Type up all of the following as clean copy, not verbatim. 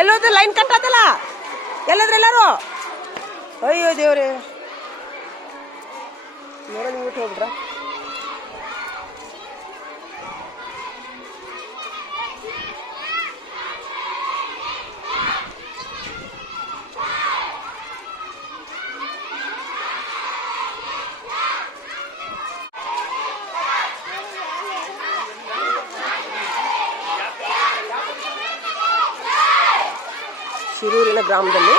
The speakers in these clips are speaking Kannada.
ಎಲ್ಲೋದ್ರೆ ಲೈನ್ ಕಟ್ಟದಲ್ಲ ಎಲ್ಲಾದ್ರೆ ಎಲ್ಲಾರು ಅಯ್ಯೋ ದೇವ್ರೆ ನೋಡ ನೀವು ಹೋಗ್ಬಿಟ್ರ ಶಿರೂರಿನ ಗ್ರಾಮದಲ್ಲಿ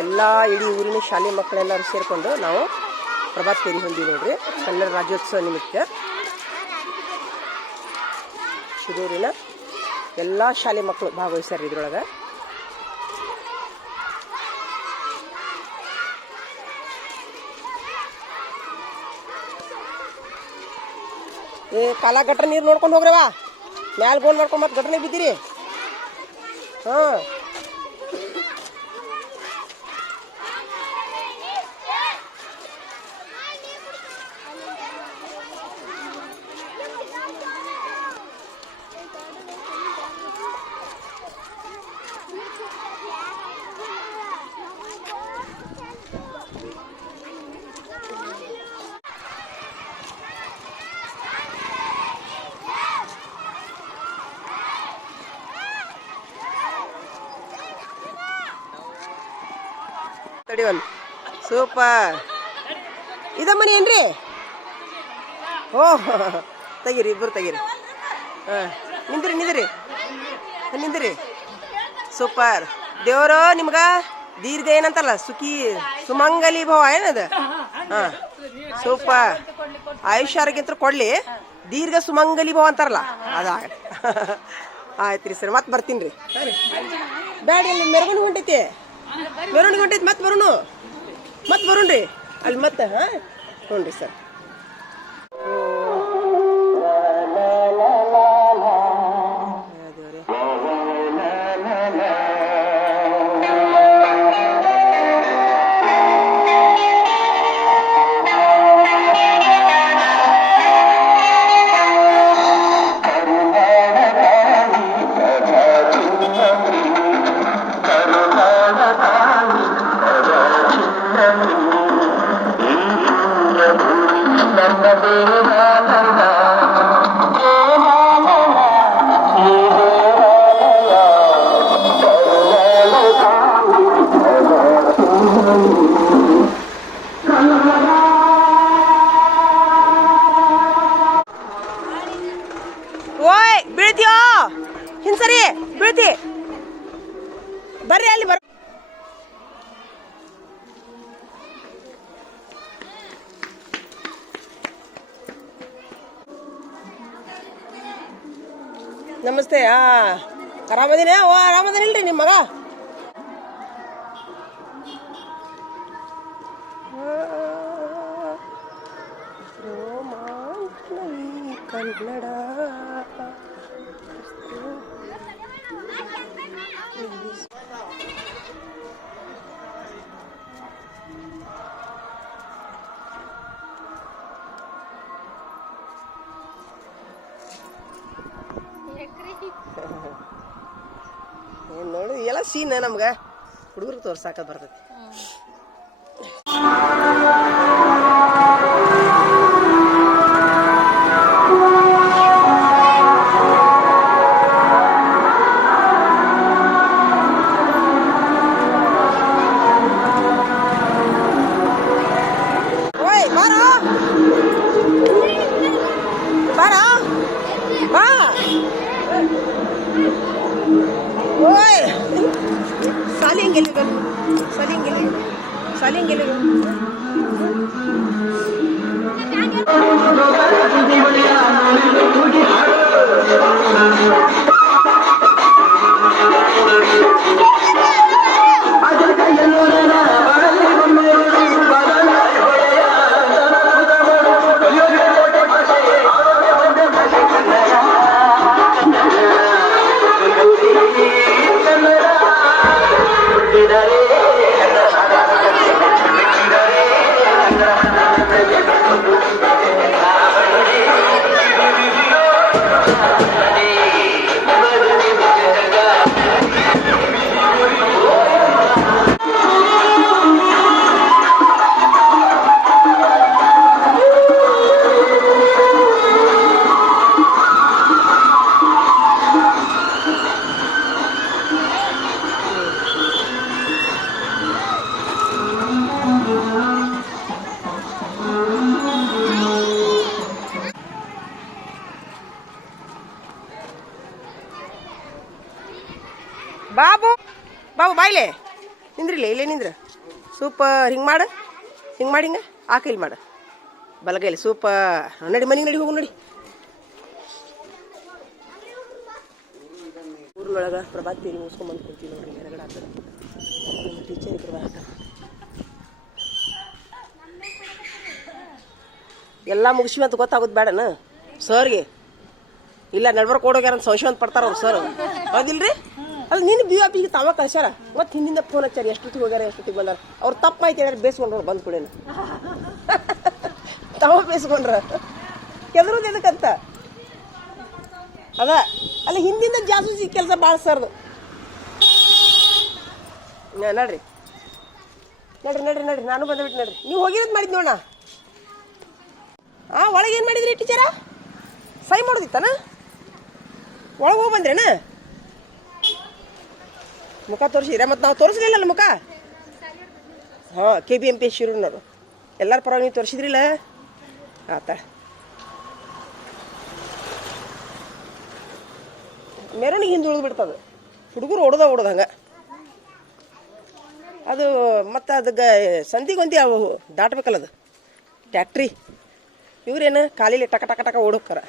ಎಲ್ಲ ಇಡೀ ಊರಿನ ಶಾಲೆ ಮಕ್ಕಳೆಲ್ಲರೂ ಸೇರಿಕೊಂಡು ನಾವು ಪ್ರಭಾತ್ ಫೇರಿ ಹೊಂದಿವಿ ನೋಡ್ರಿ. ಕನ್ನಡ ರಾಜ್ಯೋತ್ಸವ ನಿಮಿತ್ತ ಶಿರೂರಿನ ಎಲ್ಲ ಶಾಲೆ ಮಕ್ಕಳು ಭಾಗವಹಿಸ್ಯಾರ ಇದ್ರೊಳಗೆ. ಕಾಲ ಗಟ್ರ ನೀರು ನೋಡ್ಕೊಂಡು ಹೋಗ್ರವಾ, ಮ್ಯಾಲ ಗೋಲ್ ಮಾಡ್ಕೊಂಡು ಮತ್ತೆ ಗಟ್ರನೇ ಬಿದ್ದೀರಿ. ಹಾಂ ಒಂದು ಸೂಪರ್. ಇದ ಮನಿ ಏನ್ರಿ? ಓಹ್ ತೆಗೀರಿ, ಇಬ್ಬರು ತೆಗೀರಿ. ಹಾಂ ನಿಂದ್ರಿ ನಿಂದ್ರಿ ನಿಂದ್ರಿ. ಸೂಪರ್. ದೇವರು ನಿಮ್ಗ ದೀರ್ಘ ಏನಂತಲ್ಲ ಸುಖಿ ಸುಮಂಗಲಿ ಭವ ಏನದ. ಹಾಂ ಸೂಪರ್. ಆಯುಷ್ಯ ಆರೋಗ್ಯಂತ್ರ ಕೊಡ್ಲಿ, ದೀರ್ಘ ಸುಮಂಗಲಿ ಭವ ಅಂತಾರಲ್ಲ ಅದ. ಆಯ್ತು ರೀ ಸರ್, ಮತ್ತೆ ಬರ್ತೀನಿ ರೀ. ಬ್ಯಾಡ ಅಲ್ಲಿ ಮೆರವಣಿಗೆ ಹೊಂಟೈತಿ, ಮೆರವಣಿಗೆ ಹೊಂಟೈತಿ, ಮತ್ತೆ ಬರೋಣ್ರಿ ಅಲ್ಲಿ ಮತ್ತೆ. ಹಾಂ ಹ್ಞೂ ರೀ ಸರ್. ಓಯ್ ಬೀಳ್ತೀಯೋ ಹಿಂಸರಿ, ಬೀಳ್ತಿ ಬರ್ರಿ ಅಲ್ಲಿ ಬರ್. ನಮಸ್ತೆ. ಆರಾಮದಿನ? ಓ ಆರಾಮದಿನಿಲ್ರಿ ನಿಮ್ಮ ಮಗ? ಕನ್ನಡ ನೋಡಿ ಎಲ್ಲ ಸೀನ್ ನಮ್ಗೆ ಹುಡುಗರು ತೋರ್ಸಾಕ ಬರ್ತೈತಿ. ಓಯ್ ಬಾರೋ ಬಾರೋ ಬಾ. ಓಯ್ ಸಾಲಿ ಹೆಂಗೆಲ್ಲಿಗ ಸಾಲಿ ಹೆಂಗೆಲ್ಲಿಗ ಸಾಲಿ ಹೆಂಗೆಲ್ಲಿಗ Dare ಬಾಬು ಬಾಬು ಬಾಯ್ಲೆ ನಿಂದ್ರಿಲ್ಲ ಇಲ್ಲೇ ನಿಂದ್ರ ಸೂಪರ್ ಹಿಂಗೆ ಮಾಡು ಹಿಂಗೆ ಆಕೈಲಿ ಮಾಡು ಬಲಗೈಲಿ ಸೂಪರ್ ನಡಿ ಮನೆಗೆ ನಡಿ ಹೋಗು ನಡಿ ಊರೊಳಗೆ ಪ್ರಭಾತ್ ತೇರಿ ಮುಗಿಸ್ಕೊಂಬಂದು ಕೊಡ್ತೀವಿ ನೋಡ್ರಿ ಹೊರಗಡೆ ಆಗ್ತದೆ ಟೀಚರ್ ಇಬ್ಬರು ಬರ್ತಾರೆ ಎಲ್ಲ ಮುಗಿಸಿವಿ ಅಂತ ಗೊತ್ತಾಗೋದು ಬೇಡನ ಸರ್ಗೆ ಇಲ್ಲ ನಡ್ಬರ್ಕ್ ಓಡೋಗ್ಯಾರ ಅಂತ ಸಂಶಯ ಅಂತ ಪಡ್ತಾರ ಅವ್ರು ಸರ್ ಹೌದಿಲ್ರಿ ಅಲ್ಲಿ ನೀನು ಬಿ ಆಫೀಸ್ಗೆ ತಾವ ಕಳ್ಸ್ಯಾರ ಮತ್ತೆ ಹಿಂದಿಂದ ಫೋನ್ ಹಚ್ಚಾರ ಎಷ್ಟೊತ್ತಿಗೆ ಹೋಗ್ಯಾರ ಎಷ್ಟೊತ್ತಿಗೆ ಬಂದಾರ ಅವ್ರು ತಪ್ಪು ಮಾಹಿತಿ ಹೇಳಿದ್ರೆ ಬೇಸ್ಕೊಂಡ್ರು ಬಂದು ಕೊಡೇನು ತಾವ ಬೇಸ್ಕೊಂಡ್ರ ಕೆದರೋದು ಎದಕ್ಕಂತ ಅದ ಅಲ್ಲಿ ಹಿಂದಿಂದ ಜಾಸ್ತಿ ಕೆಲಸ ಭಾಳ ಸರ್ದು ನಡ್ರಿ ನಡ್ರಿ ನಡ್ರಿ ನಡ್ರಿ ನಾನು ಬಂದ್ಬಿಟ್ಟು ನಡ್ರಿ ನೀವು ಹೋಗಿರೋದು ಮಾಡಿದ್ ನೋಡ ಒಳಗೆ ಏನು ಮಾಡಿದ್ರಿ ಟೀಚರ ಸೈ ಮಾಡೋದಿತ್ತಾನ ಒಳಗೆ ಹೋಗಿ ಬಂದ್ರೇನ ಮುಖ ತೋರಿಸಿದ್ರೆ ಮತ್ತು ನಾವು ತೋರಿಸ್ಲಿಲ್ಲಲ್ಲ ಮುಖ ಹಾಂ KBMP ಶಿರೂರ್ನವರು ಎಲ್ಲರ ಪರವಾಗಿ ನೀವು ತೋರಿಸಿದ್ರಿಲ್ಲ ಆತ ಮೆರವಣಿಗೆ ಹಿಂದೆ ಉಳಿದು ಬಿಡ್ತದೆ ಹುಡುಗರು ಓಡೋದು ಹಂಗೆ ಅದು ಮತ್ತು ಅದಕ್ಕೆ ಸಂಧಿಗೊಂದಿ ಅವು ದಾಟ್ಬೇಕಲ್ಲ ಅದು ಟ್ಯಾಕ್ಟ್ರಿ ಇವ್ರೇನು ಕಾಲಿಲಿ ಟಕ ಟಕ ಟಕ ಓಡೋಕ್ಕಾರ